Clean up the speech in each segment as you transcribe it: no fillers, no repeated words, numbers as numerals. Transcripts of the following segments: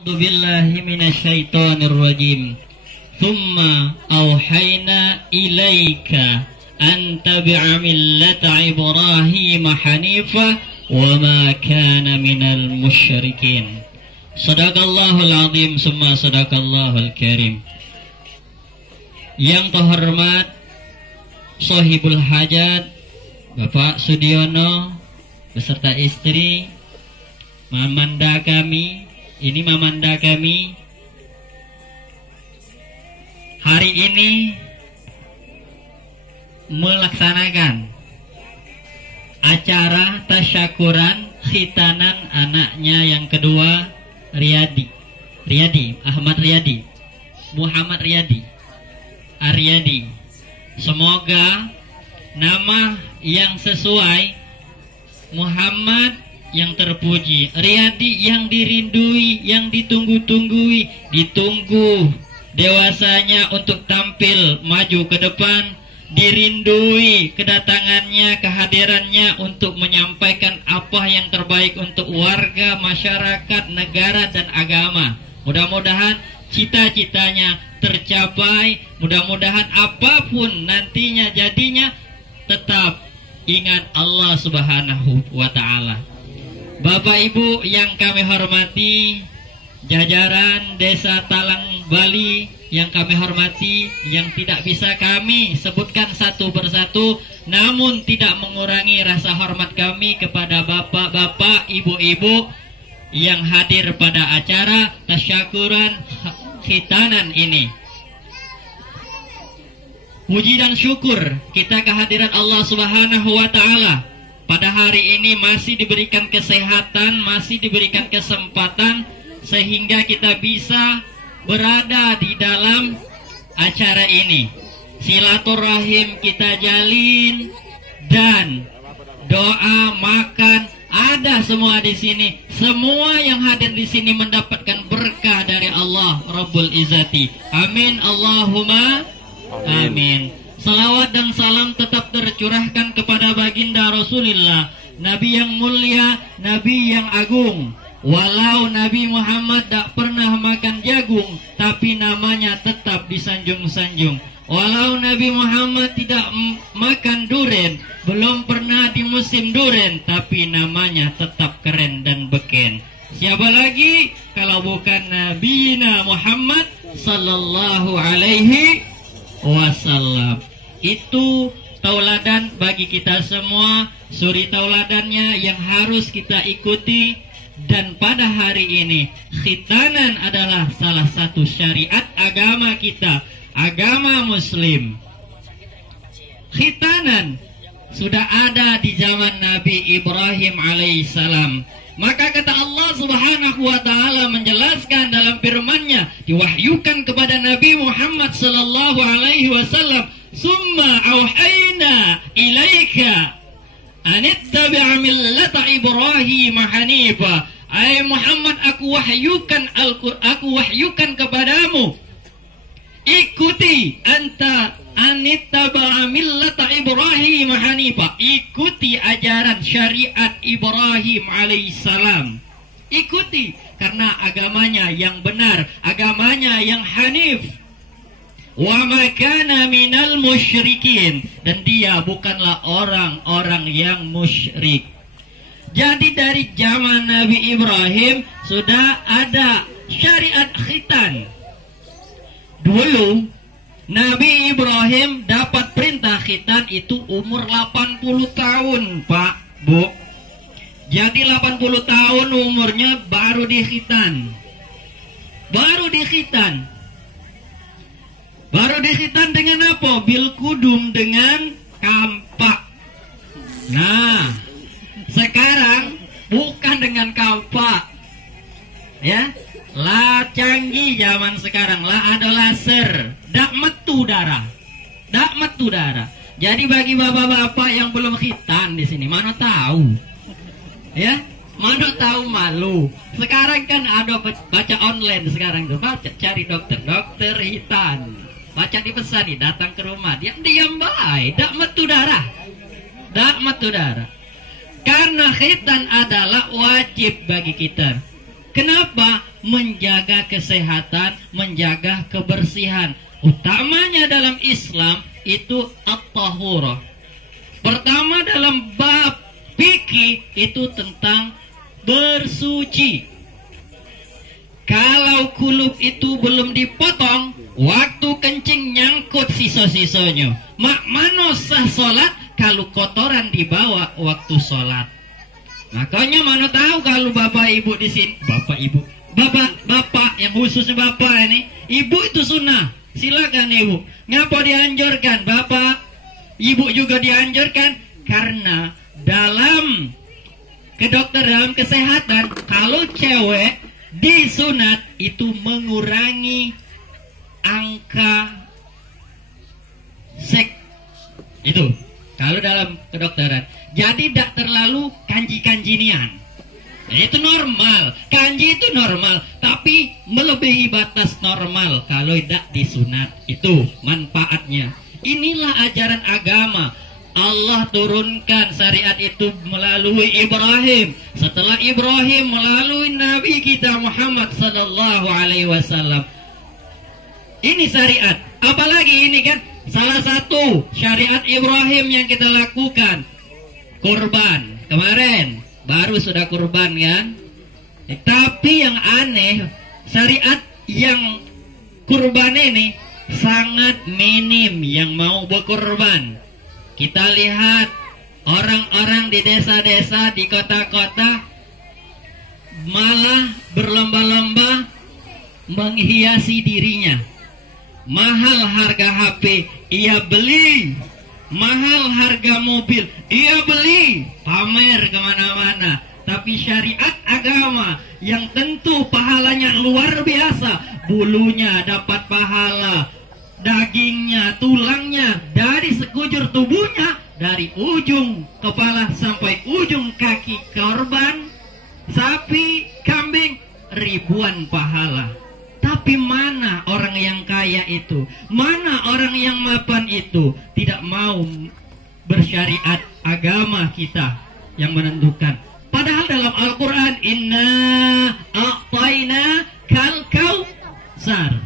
Billahi minasyaitonir rajim. Thumma auhayna ilaika an tabi'a millata Ibrahim hanifa wa ma kana minal musyrikin. Sadaqallahul azim summa sadaqallahul karim. Yang terhormat Sohibul Hajat Bapak Sudiono beserta istri, mamanda kami, ini mamanda kami. Hari ini melaksanakan acara tasyakuran khitanan anaknya yang kedua, Muhammad Riyadi Aryadi. Semoga nama yang sesuai, Muhammad yang terpuji, Riyadi yang dirindui, yang ditunggu-tunggui, ditunggu dewasanya untuk tampil maju ke depan, dirindui kedatangannya, kehadirannya untuk menyampaikan apa yang terbaik untuk warga, masyarakat, negara, dan agama. Mudah-mudahan cita-citanya tercapai, mudah-mudahan apapun nantinya jadinya tetap ingat Allah Subhanahu wa Ta'ala. Bapak Ibu yang kami hormati, jajaran Desa Talang Bali yang kami hormati, yang tidak bisa kami sebutkan satu persatu, namun tidak mengurangi rasa hormat kami kepada bapak-bapak, ibu-ibu yang hadir pada acara tasyakuran khitanan ini. Puji dan syukur kita kehadiran Allah Subhanahu wa Ta'ala. Pada hari ini masih diberikan kesehatan, masih diberikan kesempatan sehingga kita bisa berada di dalam acara ini. Silaturahim kita jalin dan doa, makan, ada semua di sini. Semua yang hadir di sini mendapatkan berkah dari Allah Rabbul Izzati. Amin Allahumma amin. Salawat dan salam tetap tercurahkan kepada baginda Rasulullah, Nabi yang mulia, Nabi yang agung. Walau Nabi Muhammad tak pernah makan jagung, tapi namanya tetap disanjung-sanjung. Walau Nabi Muhammad tidak makan duren, belum pernah di musim duren, tapi namanya tetap keren dan beken. Siapa lagi kalau bukan Nabi Muhammad sallallahu alaihi wasallam. Itu tauladan bagi kita semua, suri tauladannya yang harus kita ikuti. Dan pada hari ini khitanan adalah salah satu syariat agama kita, agama Muslim. Khitanan sudah ada di zaman Nabi Ibrahim alaihissalam. Maka kata Allah Subhanahu wa Ta'ala menjelaskan dalam firman-Nya, diwahyukan kepada Nabi Muhammad sallallahu alaihi wasallam, "Summa auhayna ilaika anittabi' millata Ibrahim hanifa." Ai Muhammad, aku wahyukan kepadamu, ikuti anittabi' millata Ibrahim hanifa, ikuti ajaran syariat Ibrahim alaihissalam. Ikuti karena agamanya yang benar, agamanya yang hanif. Wa ma kana minal musyrikin, dan dia bukanlah orang-orang yang musyrik. Jadi dari zaman Nabi Ibrahim sudah ada syariat khitan. Dulu Nabi Ibrahim dapat perintah khitan itu umur 80 tahun, Pak, Bu. Jadi 80 tahun umurnya baru dikhitan. Baru dikhitan dengan apa? Bil kudum, dengan kampak. Nah, sekarang bukan dengan kampak, ya. Lah canggih zaman sekarang, lah ada laser, dak metu darah. Jadi bagi bapak-bapak yang belum khitan di sini, mana tahu, ya, mana tahu malu. Sekarang kan ada baca online sekarang tuh, baca cari dokter khitan. Baca di pesan nih, datang ke rumah, diam baik, dak metu darah. Karena khitan adalah wajib bagi kita. Kenapa? menjaga kesehatan, menjaga kebersihan. Utamanya dalam Islam itu at-tahurah. Pertama dalam bab fikih itu tentang bersuci. Kalau kulub itu belum dipotong, waktu kencing nyangkut sisa-sisanya. Mak mano sah sholat kalau kotoran dibawa waktu sholat. Makanya mana tahu kalau bapak ibu di sini, bapak yang khususnya bapak ini, ibu itu sunnah. Silakan ibu. Ngapa dianjurkan bapak? Ibu juga dianjurkan karena dalam kedokteran kesehatan kalau cewek disunat itu mengurangi angka seks itu kalau dalam kedokteran. Jadi tidak terlalu kanji-kanjinian. Itu normal, kanji itu normal, tapi melebihi batas normal kalau tidak disunat. Itu manfaatnya. Inilah ajaran agama. Allah turunkan syariat itu melalui Ibrahim. Setelah Ibrahim melalui Nabi kita Muhammad sallallahu alaihi wasallam. Ini syariat. Apalagi ini kan salah satu syariat Ibrahim yang kita lakukan. Kurban. Kemarin baru sudah kurban kan? Tapi yang aneh, syariat yang kurban ini sangat minim yang mau berkurban. Kita lihat orang-orang di desa-desa, di kota-kota malah berlomba-lomba menghiasi dirinya. Mahal harga HP, ia beli. Mahal harga mobil, ia beli. Pamer kemana-mana. Tapi syariat agama yang tentu pahalanya luar biasa. Bulunya dapat pahala, dagingnya, tulangnya, dari sekujur tubuhnya, dari ujung kepala sampai ujung kaki korban, sapi, kambing, ribuan pahala. Tapi mana orang yang kaya itu? Mana orang yang mapan itu? Tidak mau bersyariat agama kita yang menentukan. Padahal dalam Al-Quran, inna a'tayna kal kautsar.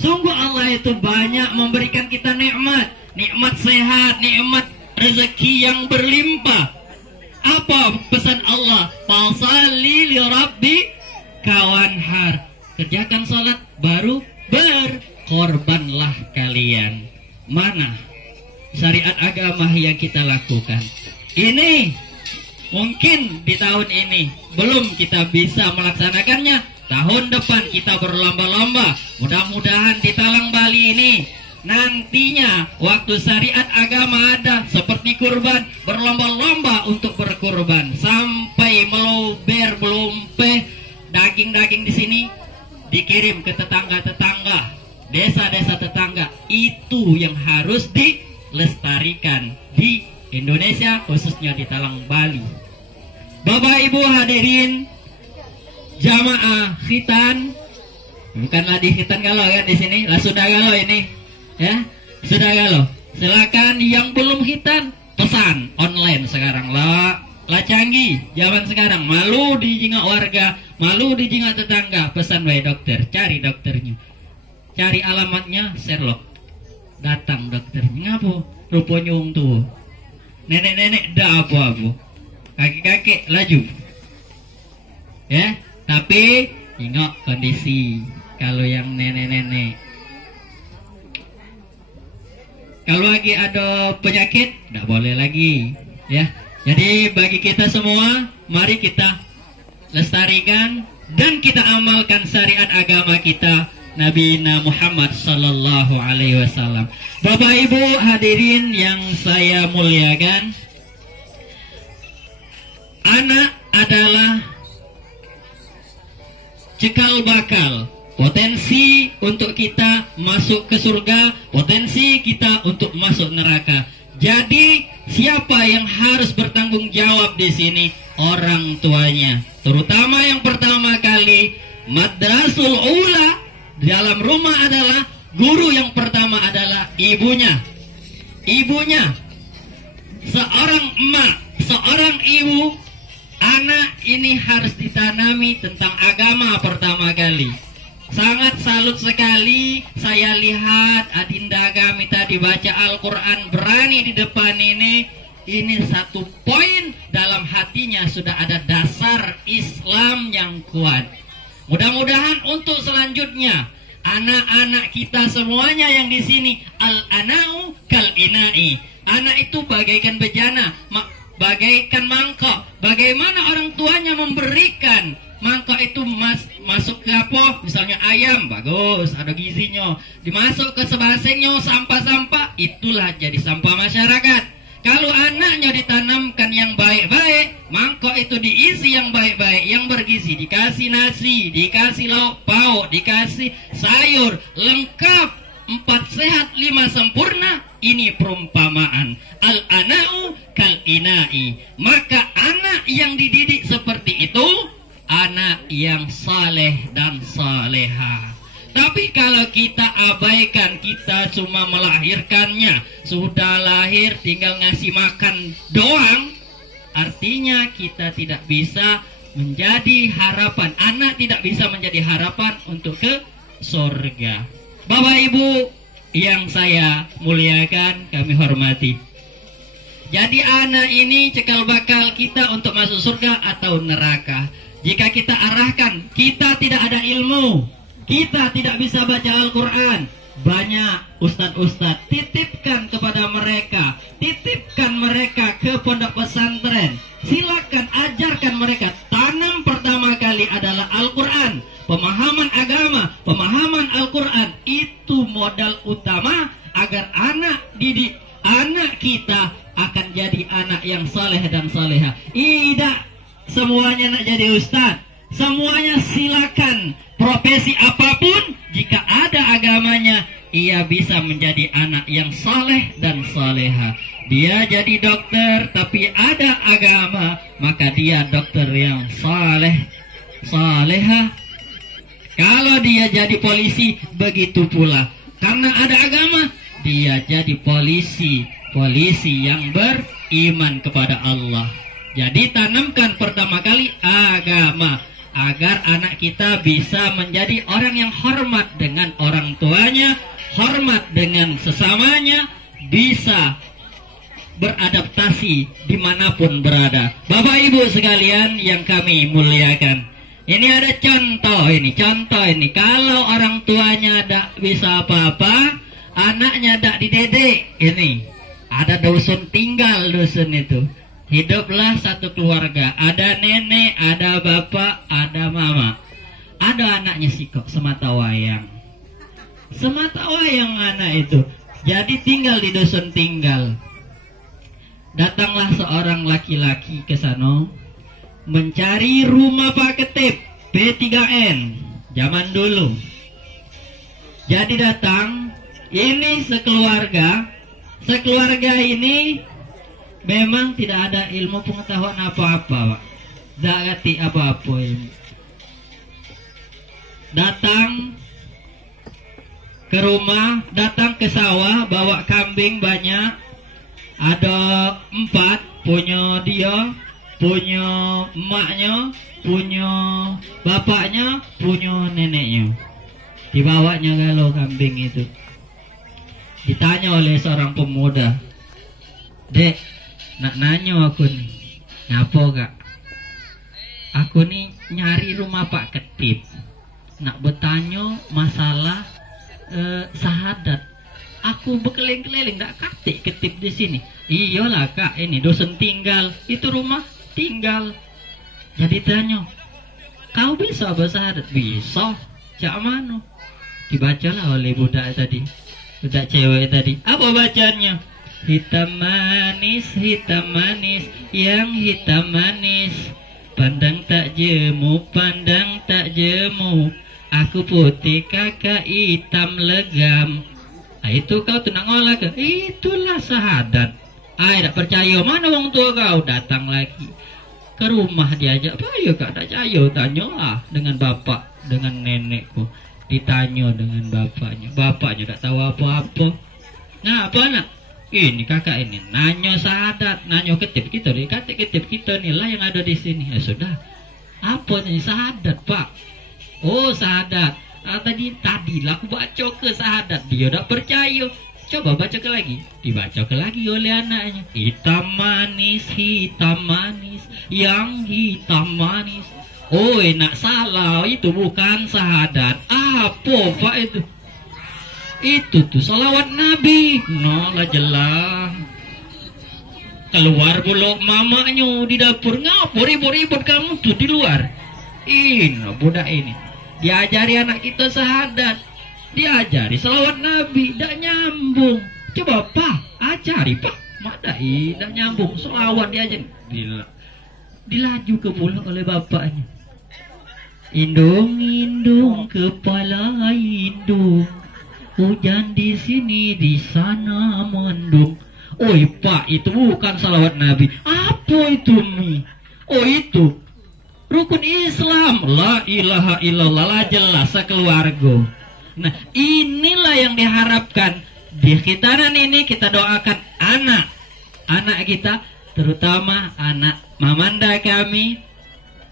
Sungguh Allah itu banyak memberikan kita nikmat. Nikmat sehat, nikmat rezeki yang berlimpah. Apa pesan Allah? Fasalli li rabbi kawanhar. Kerjakan sholat baru berkorbanlah kalian. Mana syariat agama yang kita lakukan? Ini mungkin di tahun ini belum kita bisa melaksanakannya. Tahun depan kita berlomba-lomba. Mudah-mudahan di Talang Bali ini nantinya waktu syariat agama ada seperti kurban, berlomba-lomba untuk berkurban sampai meluber melumpeh daging-daging di sini dikirim ke tetangga-tetangga, desa-desa tetangga. Itu yang harus dilestarikan di Indonesia, khususnya di Talang Bali. Bapak Ibu hadirin jamaah khitan, bukanlah di khitan galau kan di sini, lah sudah galau ini, ya sudah galau. Silakan yang belum khitan pesan online sekarang lah canggih zaman sekarang. Malu dijingak warga, malu dijingak tetangga, pesan wae dokter, cari dokternya, cari alamatnya Sherlock, datang dokternya. Ngapo rupanya wong tuh, nenek-nenek dah apa-apa, kakek-kakek laju, ya. Tapi ingat kondisi kalau yang nenek-nenek, kalau lagi ada penyakit tidak boleh lagi, ya. Jadi bagi kita semua, mari kita lestarikan dan kita amalkan syariat agama kita Nabi Muhammad sallallahu alaihi wasallam. Bapak Ibu hadirin yang saya muliakan, anak adalah cikal bakal, potensi untuk kita masuk ke surga, potensi kita untuk masuk neraka. Jadi siapa yang harus bertanggung jawab di sini? Orang tuanya. Terutama yang pertama kali, madrasul ula dalam rumah adalah guru yang pertama adalah ibunya. Ibunya, seorang emak, seorang ibu anak ini harus ditanami tentang agama pertama kali. Sangat salut sekali saya lihat adinda kami tadi baca Al-Quran berani di depan ini. Ini satu poin dalam hatinya sudah ada dasar Islam yang kuat. Mudah-mudahan untuk selanjutnya anak-anak kita semuanya yang di sini al-ana'u kal ina'i. Anak itu bagaikan bejana, bagaikan mangkok. Bagaimana orang tuanya memberikan mangkok itu masuk ke apa? Misalnya ayam, bagus, ada gizinya. Dimasuk ke sebasengnya sampah-sampah, itulah jadi sampah masyarakat. Kalau anaknya ditanamkan yang baik-baik, mangkok itu diisi yang baik-baik, yang bergizi. Dikasih nasi, dikasih lauk pauk, dikasih sayur, lengkap. 4 sehat 5 sempurna. Ini perumpamaan al-ana'u kal ina'i. Maka anak yang dididik seperti itu, anak yang saleh dan saleha. Tapi kalau kita abaikan, kita cuma melahirkannya, sudah lahir tinggal ngasih makan doang, artinya kita tidak bisa menjadi harapan. Anak tidak bisa menjadi harapan untuk ke surga. Bapak Ibu yang saya muliakan, kami hormati. Jadi anak ini cikal bakal kita untuk masuk surga atau neraka. Jika kita arahkan, kita tidak ada ilmu, kita tidak bisa baca Al-Quran. Banyak ustadz-ustadz, titipkan kepada mereka, titipkan mereka ke pondok pesantren. Silakan ajarkan mereka. Tanam pertama kali adalah Al-Quran. Pemahaman agama, pemahaman Al-Quran itu modal utama agar anak didik, anak kita akan jadi anak yang saleh dan saleha. Tidak semuanya nak jadi ustadz, semuanya silakan. Profesi apapun, jika ada agamanya, ia bisa menjadi anak yang saleh dan saleha. Dia jadi dokter, tapi ada agama, maka dia dokter yang saleh, saleha. Kalau dia jadi polisi, begitu pula. Karena ada agama, dia jadi polisi, polisi yang beriman kepada Allah. Jadi tanamkan pertama kali agama, agar anak kita bisa menjadi orang yang hormat dengan orang tuanya, hormat dengan sesamanya, bisa beradaptasi dimanapun berada. Bapak Ibu sekalian yang kami muliakan, ini ada contoh ini. Kalau orang tuanya tidak bisa apa-apa, anaknya tidak dididik. Ini ada dusun tinggal, dusun itu. Hiduplah satu keluarga, ada nenek, ada bapak, ada mama. Ada anaknya sih kok semata wayang. Semata wayang anak itu. Jadi tinggal di dusun tinggal. Datanglah seorang laki-laki ke sana mencari rumah Pak Ketip P3N zaman dulu. Jadi datang, ini sekeluarga ini memang tidak ada ilmu pengetahuan apa-apa, Pak. Tidak ngerti apa-apa ini. Datang ke rumah, datang ke sawah, bawa kambing banyak. Ada 4, punya dia, punya emaknya, punya bapaknya, punya neneknya. Dibawanya galau kambing itu. Ditanya oleh seorang pemuda, "Dek, nak nanya aku nih, ngapa kak? Aku nih nyari rumah Pak Ketip, nak bertanya masalah sahadat. Aku berkeliling-keliling, nggak kate Ketip di sini." "Iyalah kak, ini dusun tinggal, itu rumah tinggal." Jadi tanya, "Kau bisa bersahadat?" "Bisa." "Cak mana?" Dibacalah oleh budak tadi, budak cewek tadi. Apa bacanya? "Hitam manis, yang hitam manis, pandang tak jemu, pandang tak jemu. Aku putih, kakak hitam legam." Itu kau tenang olah ke? Itulah sahadat. Tidak percaya, mana orang tua kau? Datang lagi ke rumah diajak, "Ayo kak, tak percaya, tanyalah dengan bapak, dengan nenekku." Ditanya dengan bapaknya, bapaknya tak tahu apa-apa. "Nah, apa nak? Ini kakak ini nanyo sahadat, nanyo ketip kita, dikata ketip kita inilah yang ada di sini. Ya sudah, apa nih sahadat pak? Oh sahadat. Tadilah aku baca ke sahadat, dia tak percaya. Coba baca ke lagi, dibaca ke lagi oleh anaknya. Hitam manis, yang hitam manis. Oh enak salah, itu bukan sahadat. Apa pak itu? Itu tuh salawat Nabi. No lah jelas. Keluar pula mamanya di dapur. Ngapa ribut-ribut kamu tuh di luar? Ini budak ini diajari anak kita sahadat, diajari salawat Nabi, tidak nyambung. Coba pak, ajari pak, madai, tidak nyambung. Salawat diajari, dilaju ke pulang oleh bapaknya. Indung kepala indung, hujan di sini di sana mendung. Oi pak, itu bukan salawat Nabi. Apa itu mi? Oh itu rukun Islam, la ilaha illallah, lah jelas sekeluarga. Nah inilah yang diharapkan di khitanan ini. Kita doakan anak kita, terutama anak mamanda kami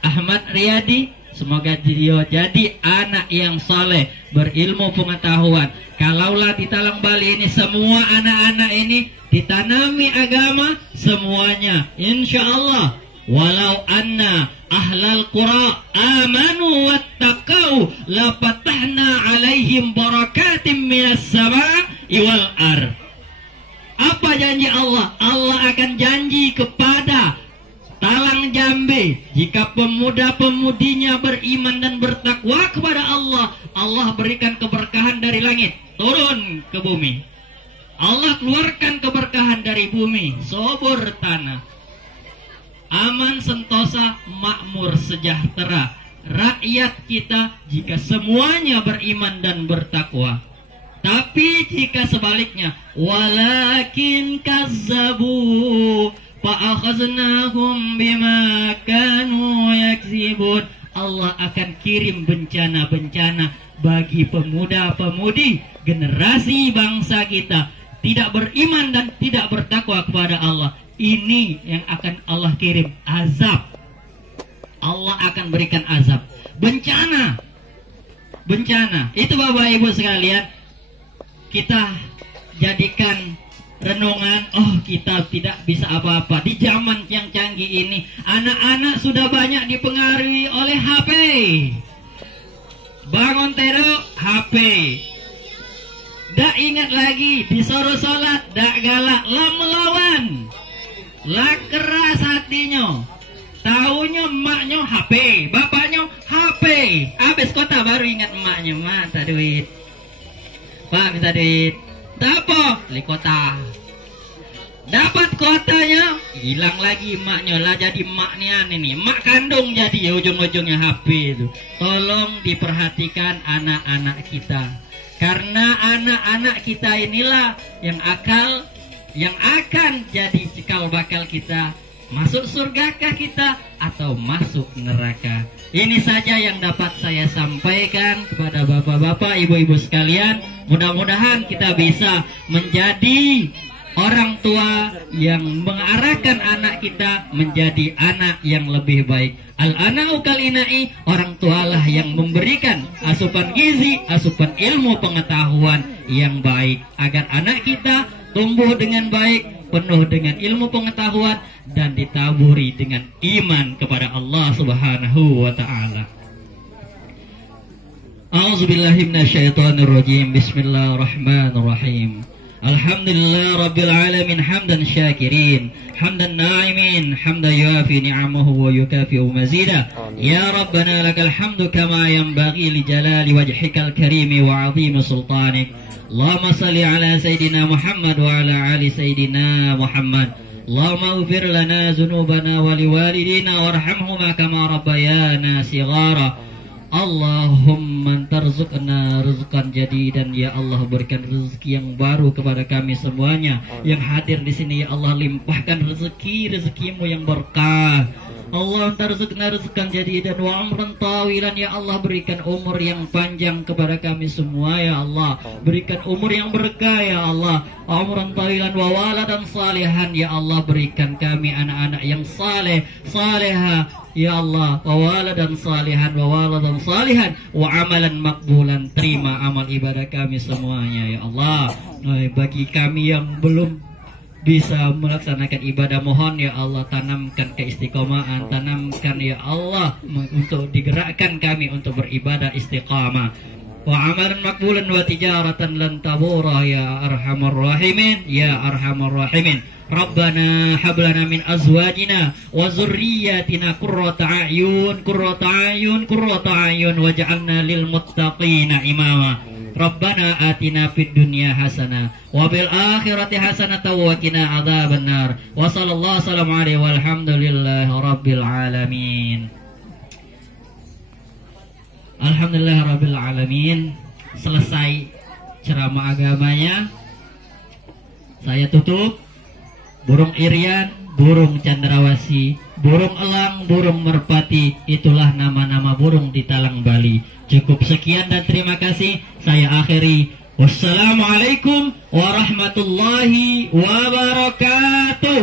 Ahmad Riyadi, semoga dia jadi anak yang soleh, berilmu pengetahuan. Kalaulah di Talang Bali ini semua anak-anak ini ditanami agama semuanya, insya Allah. Walau anna ahlal qura amanu wattaqau la fatahna alaihim barakatim minas sama'i wal ar. Apa janji Allah? Allah akan janji kepada Talang Jambe, jika pemuda-pemudinya beriman dan bertakwa kepada Allah, Allah berikan keberkahan dari langit turun ke bumi. Allah keluarkan keberkahan dari bumi, subur tanah, aman sentosa, makmur sejahtera rakyat kita jika semuanya beriman dan bertakwa. Tapi jika sebaliknya, walakin kazzabu fa'akhaznahum bima kanu yaksibun, Allah akan kirim bencana-bencana bagi pemuda-pemudi generasi bangsa kita tidak beriman dan tidak bertakwa kepada Allah. Ini yang akan Allah kirim azab. Allah akan berikan azab, bencana. Itu Bapak Ibu sekalian, kita jadikan renungan. Oh kita tidak bisa apa-apa di zaman yang canggih ini. Anak-anak sudah banyak dipengaruhi oleh HP. Bangun tidur HP, dak ingat lagi disuruh sholat, dak galak, lah melawan, lah keras hatinya. Taunya emaknya HP, bapaknya HP. Habis kota baru ingat emaknya, mak tak duit, pak minta duit, dapat li kota. Dapat kotanya, hilang lagi emaknya, lah jadi emaknya ini, emak kandung jadi ujung-ujungnya HP itu. Tolong diperhatikan anak-anak kita, karena anak-anak kita inilah yang akan jadi cikal bakal kita masuk surgakah kita atau masuk neraka. Ini saja yang dapat saya sampaikan kepada bapak-bapak, ibu-ibu sekalian. Mudah-mudahan kita bisa menjadi orang tua yang mengarahkan anak kita menjadi anak yang lebih baik. Al-ana'u kal-ina'i, orang tualah yang memberikan asupan gizi, asupan ilmu pengetahuan yang baik, agar anak kita tumbuh dengan baik, penuh dengan ilmu pengetahuan, dan ditaburi dengan iman kepada Allah Subhanahu wa ta'ala. A'udzubillahi minasyaitonirrajim. Bismillahirrahmanirrahim. Alhamdulillah Rabbil Alamin, hamdan syakirin, hamdan na'imin, hamdan yuafi ni'amahu wa yukafi'u mazida. Ya Rabbana lakal hamdu kama yanbaghi li jalali wajhikal karimi wa 'azimi sultanik. Allahumma salli ala Sayyidina Muhammad wa ala ali Sayyidina Muhammad. Allahumma ighfir lana dhunubana wa liwalidina warhamhuma kama rabbayana shighara. Allahumma tarzuqna rizqan jadidan, ya Allah berikan rezeki yang baru kepada kami semuanya yang hadir di sini. Ya Allah limpahkan rezekimu yang berkah. Allah tarzukna rizqan jadidan wa umran tawilan. Ya Allah, berikan umur yang panjang kepada kami semua ya Allah. Berikan umur yang berkah ya Allah. Umran tawilan wa waladan salihan ya Allah. Berikan kami anak-anak yang saleh, saleha ya Allah. Wa waladan salihan wa waladan salihan wa amalan makbulan. Terima amal ibadah kami semuanya ya Allah. Bagi kami yang belum bisa melaksanakan ibadah, mohon ya Allah tanamkan keistiqomahan, tanamkan ya Allah untuk digerakkan kami untuk beribadah istiqamah. Wa amalan makbulan wa tijaratan lan tabura ya arhamar rahimin ya arhamar rahimin. Rabbana hablana min azwajina wa zurriyyatina qurrata a'yun waj'alna lil muttaqina imama. Rabbana atina fid dunya hasanah wa bil akhirati hasanah wa qina adzabannar. Wa sallallahu alaihi walhamdulillahi rabbil alamin. Alhamdulillah rabbil alamin. Selesai ceramah agamanya, saya tutup. Burung irian, burung cendrawasih, burung elang, burung merpati, itulah nama-nama burung di Talang Bali. Cukup sekian dan terima kasih. Saya akhiri. Wassalamualaikum warahmatullahi wabarakatuh.